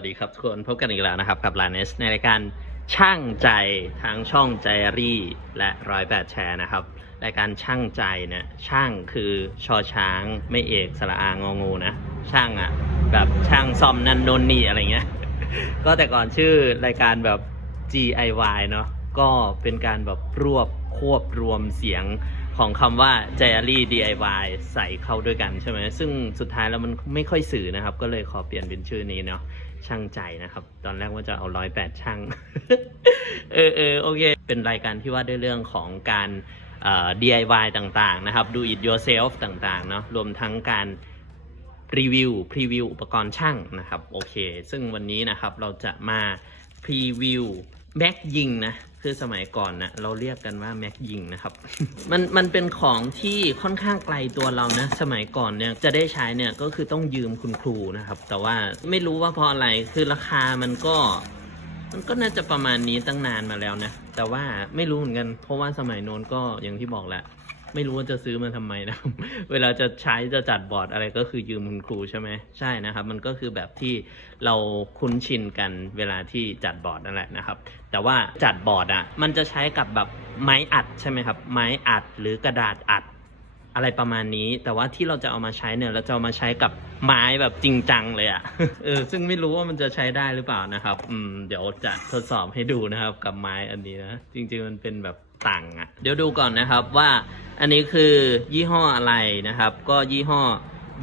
วัสดีครับทุกคนพบกันอีกแล้วนะครับ กับลานเนสในรายการช่างใจทางช่องใจรี่ และร้อยแปดแชร์นะครับรายการช่างใจเนี่ยช่างคือชอช้างไม่เอกสระอางองูนะช่างอะ่ะแบบช่างซ่อมนั่นนนนี่อะไรเงี้ย ก็แต่ก่อนชื่อรายการแบบ GIY เนาะก็เป็นการแบบรวบควบรวมเสียง ของคำว่า Diary DIY ใส่เข้าด้วยกันใช่ไหมซึ่งสุดท้ายแล้วมันไม่ค่อยสื่อนะครับ ก็เลยขอเปลี่ยนเป็นชื่อนี้เนาะช่างใจนะครับ ตอนแรกว่าจะเอาร้อยแปดช่าง เออเออโอเค เป็นรายการที่ว่าด้วยเรื่องของการเอ่อ DIY ต่างๆนะครับ do it yourself ต่างๆเนาะรวมทั้งการรีวิวพรีวิวอุปกรณ์ช่างนะครับ โอเค ซึ่งวันนี้นะครับเราจะมาพรีวิว แม็กยิงนะคือสมัยก่อนนะเราเรียกกันว่าแม็กยิงนะครับ มันมันเป็นของที่ค่อนข้างไกลตัวเรานะ สมัยก่อนเนี่ยจะได้ใช้เนี่ยก็คือต้องยืมคุณครูนะครับ แต่ว่าไม่รู้ว่าเพราะอะไรคือราคามันก็ มันก็น่าจะประมาณนี้ตั้งนานมาแล้วนะ แต่ว่าไม่รู้เหมือนกัน เพราะว่าสมัยโน้นก็อย่างที่บอกแหละ ไม่รู้ว่าจะซื้อมาทำไมนะครับเวลาจะใช้จะจัดบอร์ดอะไรก็คือยืมคุณครูใช่ไหมใช่นะครับ มันก็คือแบบที่เราคุ้นชินกันเวลาที่จัดบอร์ดนั่นแหละนะครับ แต่ว่าจัดบอร์ดอะ มันจะใช้กับแบบไม้อัดใช่ไหมครับ ไม้อัดหรือกระดาษอัดอะไรประมาณนี้ แต่ว่าที่เราจะเอามาใช้เนี่ย เราจะเอามาใช้กับไม้แบบจริงจังเลยอะ่ะ เออ ซึ่งไม่รู้ว่ามันจะใช้ได้หรือเปล่านะครับ อืม เดี๋ยวจะทดสอบให้ดูนะครับ กับไม้อันนี้นะ จริง ๆ มันเป็นแบบ ต่างอะเดี๋ยวดูก่อนนะครับว่าอันนี้คือยี่ห้ออะไรนะครับ ก็ยี่ห้อ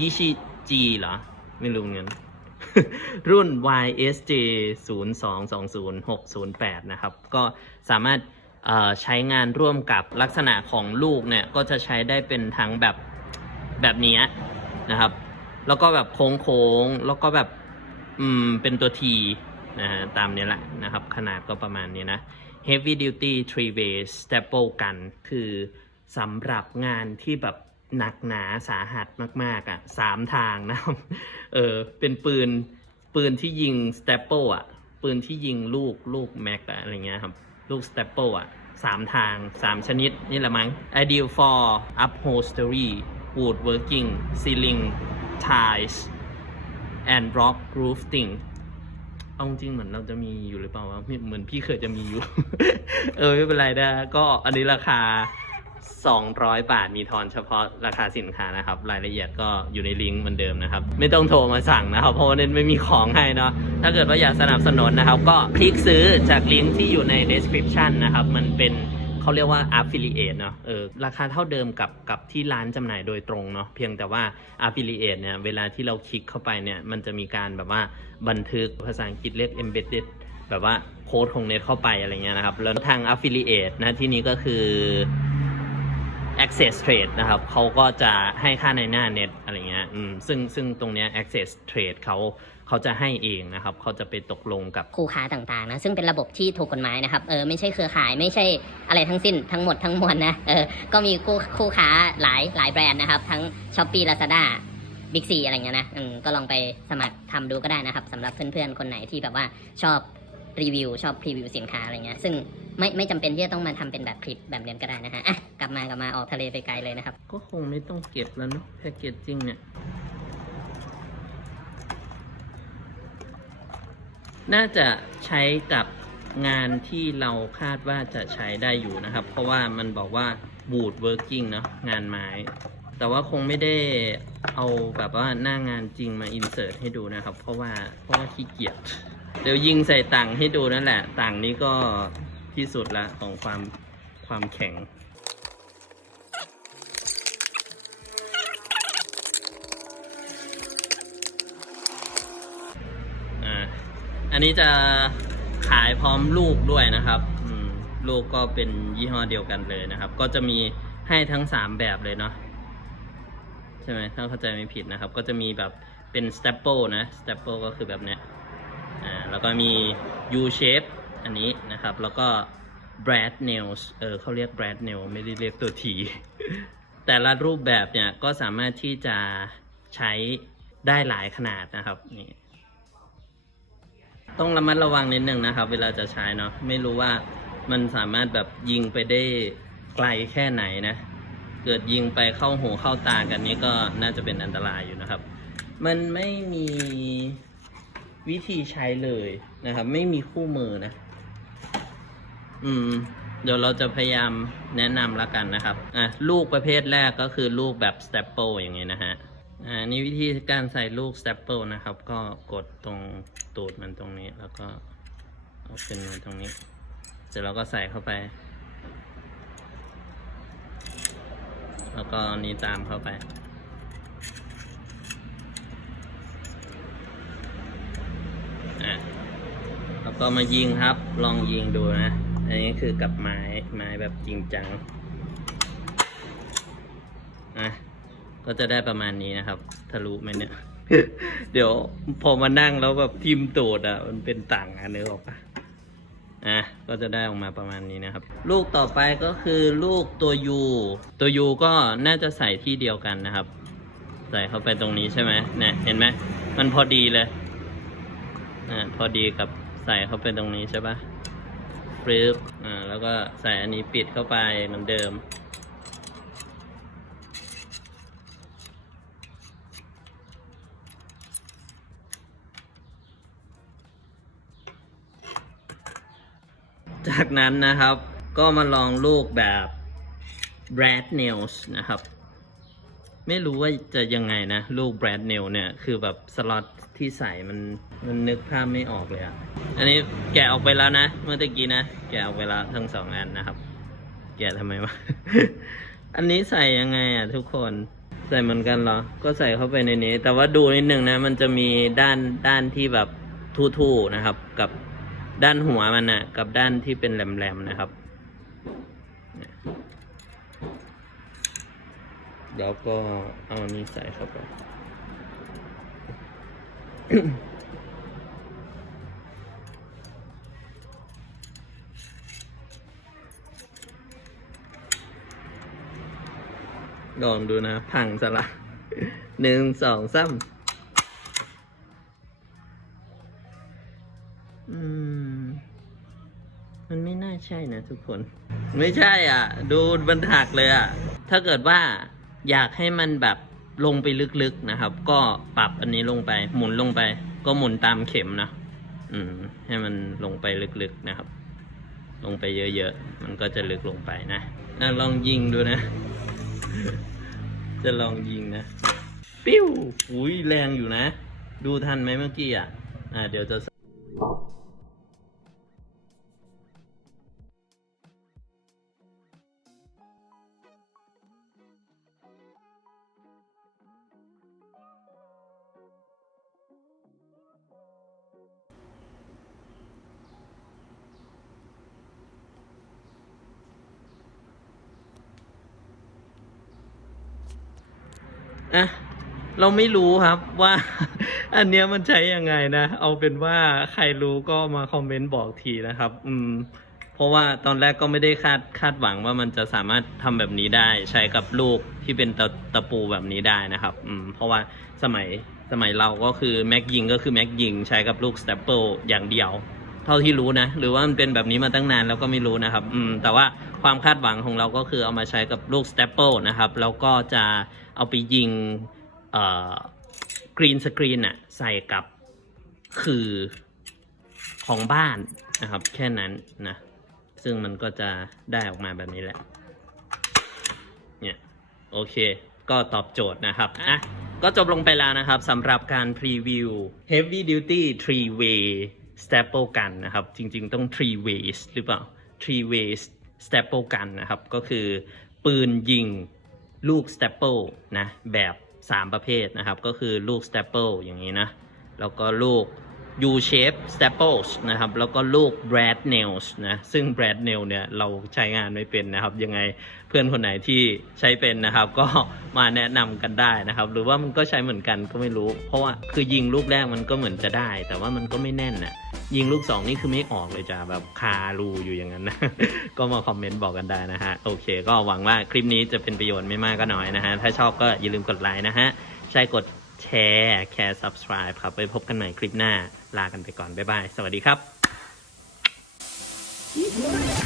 ยิชิจีเหรอ ไม่รู้เงินรุ่น YSJ 0 2 2 0 6 0 8 นะครับ ก็สามารถใช้งานร่วมกับลักษณะของลูกเนี่ย ก็จะใช้ได้เป็นทั้งแบบแบบนี้นะครับ แล้วก็แบบโค้งๆ แล้วก็แบบ อืม เป็นตัว T นะฮะตามนี้แหละนะครับ ขนาดก็ประมาณนี้นะ Heavy Duty Three Way Staple Gun คือสำหรับงานที่แบบหนักหนาสาหัสมาก ๆอะสามทางนะครับเออเป็นปืนปืนที่ยิง Staple อะปืนที่ยิงลูกลูกแม็กอะไรเงี้ยครับ ลูก Staple อะสามทางสามชนิด นี่แหละมั้ง Ideal for upholstery woodworking ceiling tiles and rock roofing เอาจริงเหมือนเราจะมีอยู่หรือเปล่าวะเหมือนพี่เคยจะมีอยู่ เออไม่เป็นไรนะก็อันนี้ราคา 200 บาทมีทอนเฉพาะราคาสินค้านะครับ รายละเอียดก็อยู่ในลิงก์เหมือนเดิมนะครับ ไม่ต้องโทรมาสั่งนะครับ เพราะว่าเน้นไม่มีของให้เนาะถ้าเกิดว่าอยากสนับสนุนนะครับ ก็คลิกซื้อจากลิงก์ที่อยู่ใน description นะครับ มันเป็น เขาเรียกว่า affiliate เนาะเออราคาเท่าเดิมกับกับที่ร้านจำหน่ายโดยตรงเนาะเพียงแต่ว่า affiliate เนี่ยเวลาที่เราคลิกเข้าไปเนี่ยมันจะมีการแบบว่าบันทึกภาษาอังกฤษเรียก embedded แบบว่าโค้ดของเน็ตเข้าไปอะไรเงี้ยนะครับ แล้วทาง affiliate นะที่นี้ก็คือ access trade นะครับเขาก็จะให้ค่าในหน้าเน็ตอะไรเงี้ยอืมซึ่งซึ่งตรงเนี้ย access trade เขา เขาจะให้เองนะครับ เขาจะไปตกลงกับคู่ค้าต่างๆนะ ซึ่งเป็นระบบที่ถูกกฎหมายนะครับ เออไม่ใช่เครือข่ายไม่ใช่อะไรทั้งสิ้นทั้งหมดทั้งมวลนะ เออ ก็มีคู่คู่ค้าหลายหลายแบรนด์นะครับ ทั้ง s h อ p e e Lazada Big C อะไรเงี้ยนะอืมก็ลองไปสมัครทำดูก็ได้นะครับสำหรับเพื่อนๆคนไหนที่แบบว่าชอบรีวิวชอบพรีวิวสินค้าอะไรเงี้ย ซึ่งไม่ไม่จำเป็นที่จะต้องมาทำเป็นแบบคลิปแบบเดิมก็ได้นะฮะอะกลับมากลับมาออกทะเลไปไกลเลยนะครับ ก็คงไม่ต้องเก็บแล้วเนาะแพคเกจจิ้งเนี่ย น่าจะใช้กับงานที่เราคาดว่าจะใช้ได้อยู่นะครับ เพราะว่ามันบอกว่า wood working เนาะงานไม้ แต่ว่าคงไม่ได้เอาแบบว่าหน้างานจริงมาอินเสิร์ตให้ดูนะครับ เพราะว่าเพราะว่าขี้เกียจเดี๋ยวยิงใส่ต่างให้ดูนั่นแหละ ต่างนี้ก็ที่สุดละของความความแข็ง อันนี้จะขายพร้อมลูกด้วยนะครับลูกก็เป็นยี่ห้อเดียวกันเลยนะครับ ก็จะมีให้ทั้งสามแบบเลยเนาะใช่ไหมถ้าเข้าใจไม่ผิดนะครับ ก็จะมีแบบเป็น staple นะ staple ก็คือแบบเนี้ยอ่าแล้วก็มี U shape อันนี้นะครับ แล้วก็ Brad nails เออเขาเรียก Brad nail ไม่ได้เรียกตัวทีแต่ละรูปแบบเนี่ยก็สามารถที่จะใช้ได้หลายขนาดนะครับนี่ ต้องระมัดระวังนิดนึงนะครับ เวลาจะใช้เนาะไม่รู้ว่ามันสามารถแบบยิงไปได้ไกลแค่ไหนนะ เกิดยิงไปเข้าหูเข้าตากันนี้ก็น่าจะเป็นอันตรายอยู่นะครับ มันไม่มีวิธีใช้เลยนะครับ ไม่มีคู่มือนะ อืม เดี๋ยวเราจะพยายามแนะนำแล้วกันนะครับ อะ ลูกประเภทแรกก็คือลูกแบบ staple อย่างเงี้ยนะฮะ อ่า นี่วิธีการใส่ลูก staple นะครับ ก็กดตรง ตูดมันตรงนี้ แล้วก็เอาขึ้นมาตรงนี้ เสร็จแล้วก็ใส่เข้าไป แล้วก็นนี้ตามเข้าไป อะ แล้วก็มายิงครับ ลองยิงดูนะ อันนี้คือกับไม้ ไม้แบบจริงจัง อะ ก็จะได้ประมาณนี้นะครับ ทะลุไหมเนี่ย เดี๋ยวพอมานั่งแล้วแบบทิมตูดอะ มันเป็นต่างอันนึกออกปะอะก็จะได้ออกมาประมาณนี้นะครับ ลูกต่อไปก็คือลูกตัวยูตัวยูก็น่าจะใส่ที่เดียวกันนะครับ ใส่เข้าไปตรงนี้ใช่ไหมเนี่ยเห็นไหมมันพอดีเลยอ่าพอดีกับใส่เข้าไปตรงนี้ใช่ปะฟรึบอ่าแล้วก็ใส่อันนี้ปิดเข้าไปเหมือนเดิม จากนั้นนะครับ ก็มาลองลูกแบบ Brad Nails นะครับ ไม่รู้ว่าจะยังไงนะ ลูก Brad Nail เนี่ย คือแบบสล็อตที่ใส่มันมันนึกภาพไม่ออกเลยอะอันนี้แกะออกไปแล้วนะ เมื่อตะกี้นะ แกะออกไปแล้วทั้งสองอันนะครับ แกะทำไมวะ อันนี้ใส่ยังไงอะทุกคนใส่เหมือนกันเหรอ ก็ใส่เข้าไปในนี้ แต่ว่าดูนิดนึงนะ มันจะมีด้านด้านที่แบบทู่ๆนะครับ กับ ด้านหัวมันนะกับด้านที่เป็นแหลมๆนะครับเดี๋ยวก็เอานนี้ใส่เข้าไปลองดูนะ พังสละหนึ่งสองสามาใช่นะทุกคน ไม่ใช่อะ ดูมันหักเลยอะ ถ้าเกิดว่าอยากให้มันแบบลงไปลึกๆนะครับ ก็ปรับอันนี้ลงไป หมุนลงไป ก็หมุนตามเข็มนะอืม ให้มันลงไปลึกๆนะครับ ลงไปเยอะๆ มันก็จะลึกลงไปนะนะลองยิงดูนะ จะลองยิงนะ ปิ้วอุ้ยแรงอยู่นะ ดูทันไหมเมื่อกี้อะ อ่าเดี๋ยวจะ อะเราไม่รู้ครับว่า อันเนี้ยมันใช้ยังไงนะ เอาเป็นว่าใครรู้ก็มาคอมเมนต์บอกทีนะครับ อืม เพราะว่าตอนแรกก็ไม่ได้คาดคาดหวังว่ามันจะสามารถทำแบบนี้ได้ ใช้กับลูกที่เป็นตะตะปูแบบนี้ได้นะครับ อืม เพราะว่าสมัยสมัยเราก็คือแม็กยิงก็คือแม็กยิงใช้กับลูกสเตปเปิลอย่างเดียว เท่าที่รู้นะ หรือว่ามันเป็นแบบนี้มาตั้งนานแล้วก็ไม่รู้นะครับ อืม แต่ว่า ความคาดหวังของเราก็คือเอามาใช้กับลูกสเตปเปิลนะครับ แล้วก็จะเอาไปยิงกรีนสกรีนอะใส่กับคือของบ้านนะครับ แค่นั้นนะ ซึ่งมันก็จะได้ออกมาแบบนี้แหละ เนี่ย โอเค ก็ตอบโจทย์นะครับ อะ ก็จบลงไปแล้วนะครับสำหรับการพรีวิว Heavy Duty 3 Way Staple Gun นะครับ จริง ๆ ต้อง 3 ways หรือเปล่า 3 ways Staple Gun นะครับ ก็คือปืนยิงลูก Staple นะแบบ 3 ประเภทนะครับ ก็คือลูก Staple อย่างนี้นะ แล้วก็ลูก U shape staples นะครับ แล้วก็ลูก brad nails นะ ซึ่ง brad nail เนี่ย เราใช้งานไม่เป็นนะครับ ยังไงเพื่อนคนไหนที่ใช้เป็นนะครับ ก็มาแนะนำกันได้นะครับ หรือว่ามันก็ใช้เหมือนกันก็ไม่รู้ เพราะว่าคือยิงลูกแรกมันก็เหมือนจะได้ แต่ว่ามันก็ไม่แน่นนะยิงลูกสองนี่คือไม่ออกเลยจ้ะแบบคารูอยู่อย่างนั้นนะ ก็มาคอมเมนต์บอกกันได้นะฮะ โอเค ก็หวังว่าคลิปนี้จะเป็นประโยชน์ไม่มากก็น้อยนะฮะ ถ้าชอบก็อย่าลืมกดไลค์นะฮะ ใช่กด แชร์แคร์ subscribe ครับไปพบกันใหม่คลิปหน้าลากันไปก่อน บ๊ายบาย สวัสดีครับ